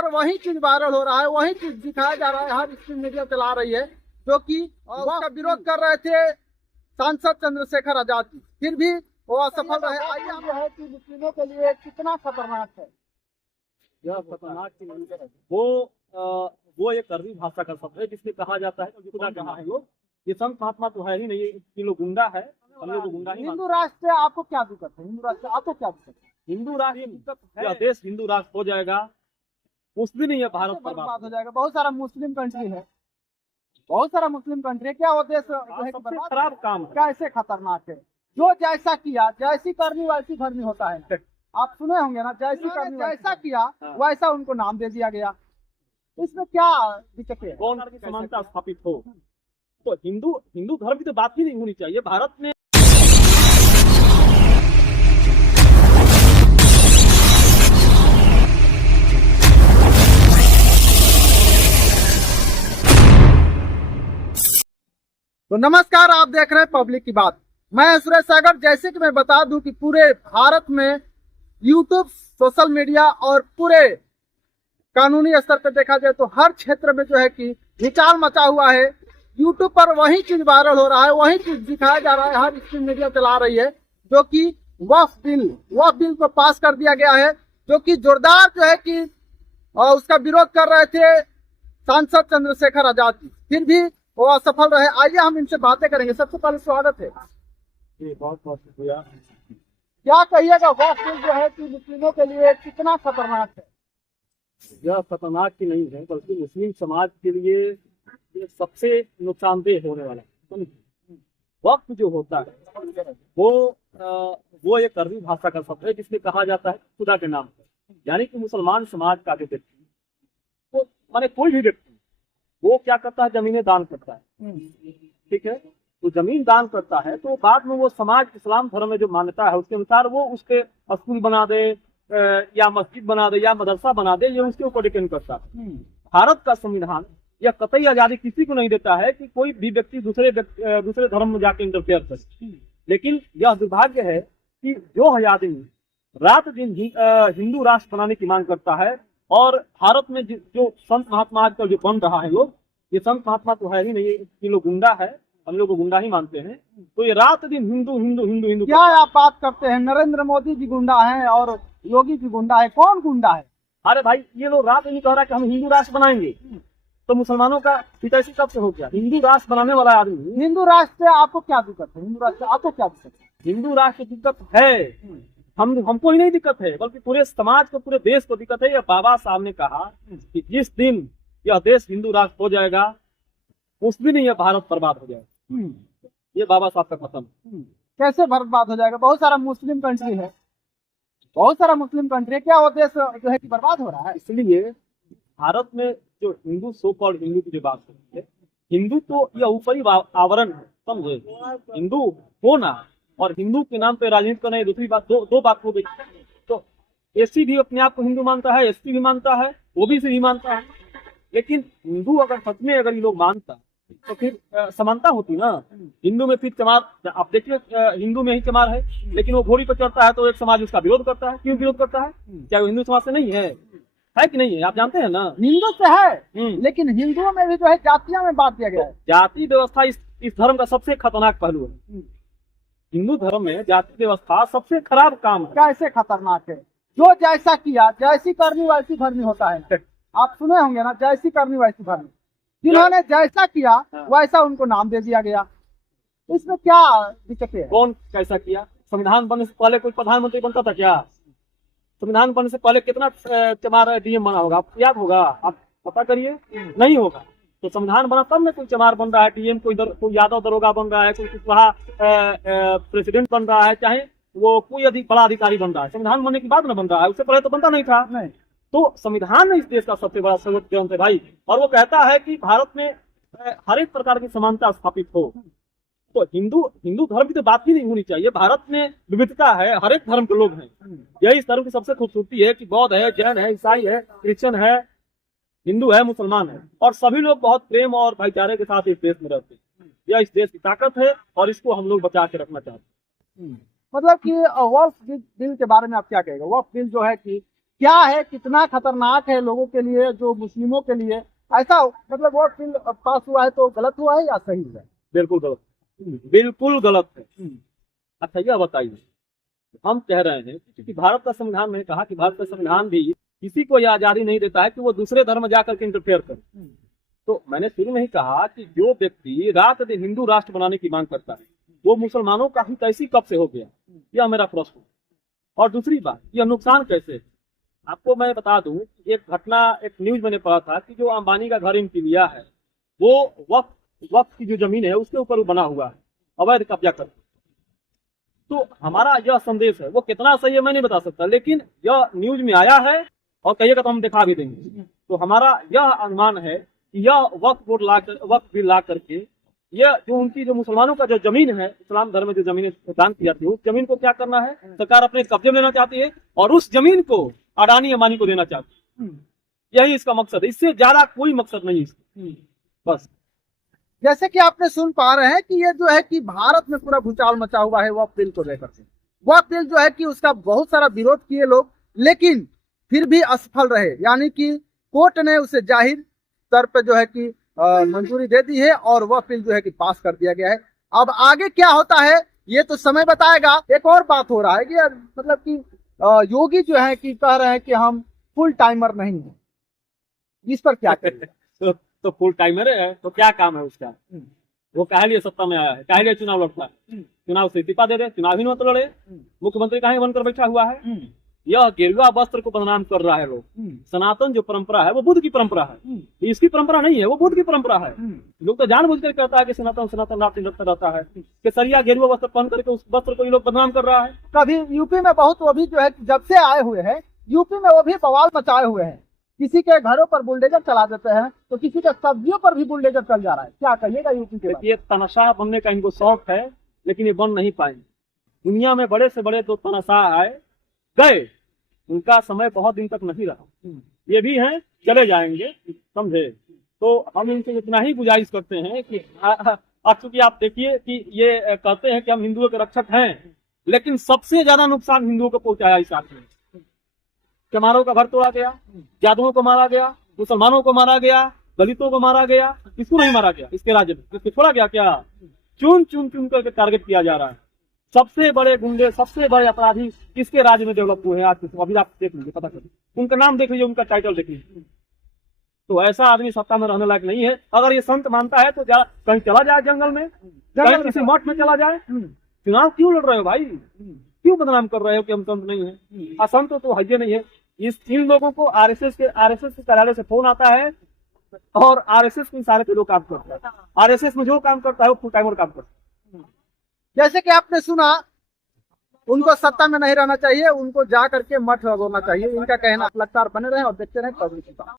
पर वही चीज वायरल हो रहा है, वही चीज दिखाया जा रहा है, हर स्ट्रीम मीडिया चला रही है, जो कि उसका विरोध कर रहे थे सांसद चंद्रशेखर आजाद जी, फिर भी वो असफल रहे। आइए हम है कि मुस्लिमों के लिए कितना खतरनाक है यह खतरनाक चीज है। वो एक अरबी भाषा का शब्द है जिसमें कहा जाता है कि खुदा कहाँ है लोग, ये संत महात्मा तो है ही नहीं, ये लोग गुंडा है, हम लोग गुंडा ही। हिंदू राष्ट्र से आपको क्या दिक्कत है? हिंदू राष्ट्र से आपको क्या दिक्कत है? हिंदू राष्ट्र दिक्कत है, यह देश हिंदू राष्ट्र हो जाएगा कुछ भी नहीं है, भारत बर्बाद हो जाएगा। बहुत सारा मुस्लिम कंट्री है, बहुत सारा मुस्लिम कंट्री है, क्या वो देश सबसे खराब काम है। कैसे खतरनाक है? जो जैसा किया जैसी करनी वैसी भरनी होता है। आप सुने होंगे ना, जैसी करनी जैसा किया वैसा उनको नाम दे दिया गया। इसमें क्या दिक्कत है? कौन की समानता स्थापित हो, तो हिंदू धर्म की तो बात ही नहीं होनी चाहिए भारत में। तो नमस्कार, आप देख रहे हैं पब्लिक की बात। मैं सुरेश सागर। जैसे कि मैं बता दूं कि पूरे भारत में यूट्यूब, सोशल मीडिया और पूरे कानूनी स्तर पर देखा जाए तो हर क्षेत्र में जो है कि विचार मचा हुआ है। यूट्यूब पर वही चीज वायरल हो रहा है, वही चीज दिखाया जा रहा है, हर स्ट्रीम मीडिया चला रही है, जो कि वक्फ बिल को पास कर दिया गया है, जो कि जोरदार जो है कि उसका विरोध कर रहे थे सांसद चंद्रशेखर आजाद जी, फिर भी वो असफल रहे। आइए हम इनसे बातें करेंगे। सबसे पहले स्वागत है जी, बहुत बहुत शुक्रिया। क्या कहिएगा, वक्फ बिल जो है कि मुस्लिमों के लिए कितना खतरनाक है? यह खतरनाक ही नहीं है, बल्कि मुस्लिम समाज के लिए ये सबसे नुकसानदेह होने वाला है। वक्फ जो होता है वो एक अरबी भाषा का शब्द है जिसमें कहा जाता है खुदा के नाम पर, यानी कि मुसलमान समाज का जो व्यक्ति, वो माने कोई भी व्यक्ति, वो क्या करता है, जमीनें दान करता है। ठीक है, तो जमीन दान करता है तो बाद में वो समाज इस्लाम धर्म में जो मान्यता है उसके अनुसार वो उसके स्कूल बना दे या मस्जिद बना दे या मदरसा बना दे, ये उसके ऊपर डिपेंड करता है। भारत का संविधान यह कतई आजादी किसी को नहीं देता है कि कोई भी व्यक्ति दूसरे धर्म में जाके इंटरफेयर करे। लेकिन यह दुर्भाग्य है कि जो आदमी रात दिन हिंदू राष्ट्र बनाने की मांग करता है, और भारत में जो संत महात्मा आजकल जो बन रहा है लोग, ये संत महात्मा तो है ही नहीं, ये लोग गुंडा है, हम लोग को गुंडा ही मानते हैं। तो ये रात दिन हिंदू हिंदू हिंदू हिंदू क्या आप बात करते हैं? नरेंद्र मोदी जी गुंडा है और योगी जी गुंडा है, कौन गुंडा है? अरे भाई, ये लोग रात दिन कह रहा है कि हम हिंदू राष्ट्र बनाएंगे, तो मुसलमानों का हितैषी कब से हो गया? हिंदू राष्ट्र बनाने वाला आदमी। हिंदू राष्ट्र से आपको क्या दिक्कत है? हिंदू राष्ट्र से आपको क्या दिक्कत है? हिंदू राष्ट्र की दिक्कत है, हमको ही नहीं दिक्कत है, बल्कि पूरे समाज को, पूरे देश को दिक्कत है। यह बाबा साहब ने कहा कि जिस दिन यह देश हिंदू राष्ट्र हो जाएगा उस दिन ही यह भारत बर्बाद हो जाएगा। ये बाबा साहब का कसम। कैसे बर्बाद हो जाएगा? बहुत सारा मुस्लिम कंट्री है, बहुत सारा मुस्लिम कंट्री है, क्या वो देश जो है कि बर्बाद हो रहा है? इसलिए भारत में जो हिंदू, सो कॉल्ड हिंदू की जो बात होती है, हिंदू तो यह ऊपरी आवरण है, समझे? हिंदू होना और हिंदू के नाम पे राजनीति करना, दूसरी बात, दो बात हो गई। तो एससी भी अपने आप को हिंदू मानता है, एसटी भी मानता है, ओबीसी भी मानता है, लेकिन हिंदू अगर सच में अगर ये लोग मानता तो फिर समानता होती ना। हिंदू में फिर चमार, आप देखिए हिंदू में ही चमार है, लेकिन वो घोड़ी पर चढ़ता है तो एक समाज उसका विरोध करता है। क्यों विरोध करता है? क्या वो हिंदू समाज से नहीं है? है कि नहीं है? आप जानते हैं ना, हिंदू से है, लेकिन हिंदुओं में भी जो है जातियों में बांट दिया गया है। जाति व्यवस्था इस धर्म का सबसे खतरनाक पहलू है। हिंदू धर्म में जाति व्यवस्था सबसे खराब काम है। कैसे खतरनाक है? जो जैसा किया जैसी करनी वैसी भरनी होता है। आप सुने होंगे ना, जैसी करनी वैसी भरनी। जिन्होंने जैसा किया वैसा उनको नाम दे दिया गया। इसमें क्या दिक्कत है? कौन कैसा किया? संविधान बनने से पहले कोई प्रधानमंत्री बनता था क्या? संविधान बनने से पहले कितना चमार डीएम बना होगा? आपको याद होगा? आप पता करिए, नहीं होगा। तो संविधान बना तब में कोई चमार बन रहा है, डीएम कोई यादव दरोगा बन रहा है, कोई कुशवाहा प्रेसिडेंट बन रहा है, चाहे वो कोई बड़ा अधिकारी बन रहा है। संविधान बनने के बाद में बन रहा है, उससे पहले तो बनता नहीं था। नहीं। तो संविधान इस देश का सबसे बड़ा सर्वोच्च ग्रंथ है भाई, और वो कहता है कि भारत में हर एक प्रकार की समानता स्थापित हो। तो हिंदू धर्म की तो बात ही नहीं होनी चाहिए। भारत में विविधता है, हर एक धर्म के लोग हैं। यही इस धर्म की सबसे खूबसूरती है कि बौद्ध है, जैन है, ईसाई है, क्रिश्चियन है, हिंदू है, मुसलमान है, और सभी लोग बहुत प्रेम और भाईचारे के साथ इस देश में रहते हैं। यह इस देश की ताकत है और इसको हम लोग बचा के रखना चाहते हैं। मतलब कि वक्फ बिल के बारे में आप क्या कहेंगे? वक्फ बिल जो है कि क्या है, कितना खतरनाक है लोगों के लिए, जो मुस्लिमों के लिए? ऐसा मतलब वोट बिल पास हुआ है तो गलत हुआ है या सही है? बिल्कुल गलत, बिल्कुल गलत है। अच्छा यह बताइए, हम कह रहे हैं क्योंकि भारत का संविधान में कहा कि भारत का संविधान भी किसी को यह आजादी नहीं देता है कि वो दूसरे धर्म जाकर के इंटरफेयर करे। तो मैंने शुरू में ही कहा कि जो व्यक्ति रात दिन हिंदू राष्ट्र बनाने की मांग करता है वो मुसलमानों का हित ऐसी कब से हो गया, यह मेरा प्रश्न है। और दूसरी बात, यह नुकसान कैसे है? आपको मैं बता दूं, एक घटना, एक न्यूज मैंने पढ़ा था कि जो अंबानी का घर इंटीरिया है वो वक्त की जो जमीन है उसके ऊपर बना हुआ है, अवैध कब्जा कर। तो हमारा यह संदेश है, वो कितना सही है मैं नहीं बता सकता, लेकिन यह न्यूज में आया है और कहिएगा तो हम दिखा भी देंगे। तो हमारा यह अनुमान है कि यह वक्त बिल ला करके यह जो उनकी जो मुसलमानों का जो जमीन है, इस्लाम धर्म में जो जमीन दान की जाती है, उस जमीन को क्या करना है, सरकार अपने कब्जे में लेना चाहती है और उस जमीन को अडानी अंबानी को देना चाहती है। यही इसका मकसद है, इससे ज्यादा कोई मकसद नहीं है बस। जैसे कि आपने सुन पा रहे हैं कि ये जो है कि भारत में पूरा भूचाल मचा हुआ है वक्फ बिल को लेकर के। वक्फ बिल जो है कि उसका बहुत सारा विरोध किए लोग, लेकिन फिर भी असफल रहे, यानी कि कोर्ट ने उसे जाहिर स्तर पे जो है कि मंजूरी दे दी है और वह बिल जो है कि पास कर दिया गया है। अब आगे क्या होता है ये तो समय बताएगा। एक और बात हो रहा है कि मतलब कि योगी जो है कि कह रहे हैं कि हम फुल टाइमर नहीं है, इस पर क्या करें? तो फुल टाइमर है तो क्या काम है उसका? वो काहे लिए सत्ता में आया है, काहे लिए चुनाव लड़ता है? चुनाव से इस्तीफा दे दे, चुनाव ही मत लड़े। मुख्यमंत्री काहे बनकर बैठा हुआ है? यह गेरुआ वस्त्र को बदनाम कर रहा है लोग। सनातन जो परंपरा है वो बुद्ध की परंपरा है, इसकी परंपरा नहीं है, वो बुद्ध की परंपरा है। लोग तो जानबूझकर कहता है कि सनातन सनातन नाट्य रहता है, केसरिया गेरुआ वस्त्र पहन करके उस वस्त्र को ये लोग बदनाम कर रहा है। कभी यूपी में बहुत, वो भी जो है जब से आए हुए हैं यूपी में वो भी बवाल मचाए हुए हैं। किसी के घरों पर बुलडोजर चला देते हैं तो किसी के सब्जियों पर भी बुलडोजर चल जा रहा है। क्या कहिएगा यूपी के? ये तनाशाह बनने का इनको शौक है, लेकिन ये बन नहीं पाएंगे। दुनिया में बड़े से बड़े दो तनाशाह आए गए, उनका समय बहुत दिन तक नहीं रहा। ये भी हैं, चले जाएंगे, समझे? तो हम इनसे इतना ही गुजारिश करते हैं कि चूंकि आप देखिए कि ये कहते हैं कि हम हिंदुओं के रक्षक हैं, लेकिन सबसे ज्यादा नुकसान हिंदुओं को पहुंचाया इस आदमी ने। चमारों का घर तोड़ा गया, यादवों को मारा गया, मुसलमानों को मारा गया, दलितों को मारा गया, किसको नहीं मारा गया इसके राज्य में? किसको छोड़ा गया? क्या चुन करके टारगेट किया जा रहा है। सबसे बड़े गुंडे, सबसे बड़े अपराधी किसके राज्य में डेवलप हुए हैं आज? अभी आप देख लीजिए, पता करिए, उनका नाम देख लीजिए, उनका टाइटल देख लीजिए। तो ऐसा आदमी सत्ता में रहने लायक नहीं है। अगर ये संत मानता है तो कहीं चला जाए जंगल में, कहीं किसी मठ में चला जाए। चुनाव क्यों लड़ रहे हो भाई? क्यों बदनाम कर रहे हो कि हम संत नहीं है? असंत तो है नहीं है। इन लोगों को आरएसएस के कार्यालय से फोन आता है और आरएसएस के इशारे पे लोग काम करते हैं। आरएसएस में जो काम करता है वो फुल टाइमर काम करता है। जैसे कि आपने सुना, उनको सत्ता में नहीं रहना चाहिए, उनको जा करके मठ लगवाना चाहिए, इनका कहना। लगातार बने रहे और देखते रहे पब्लिक की बात।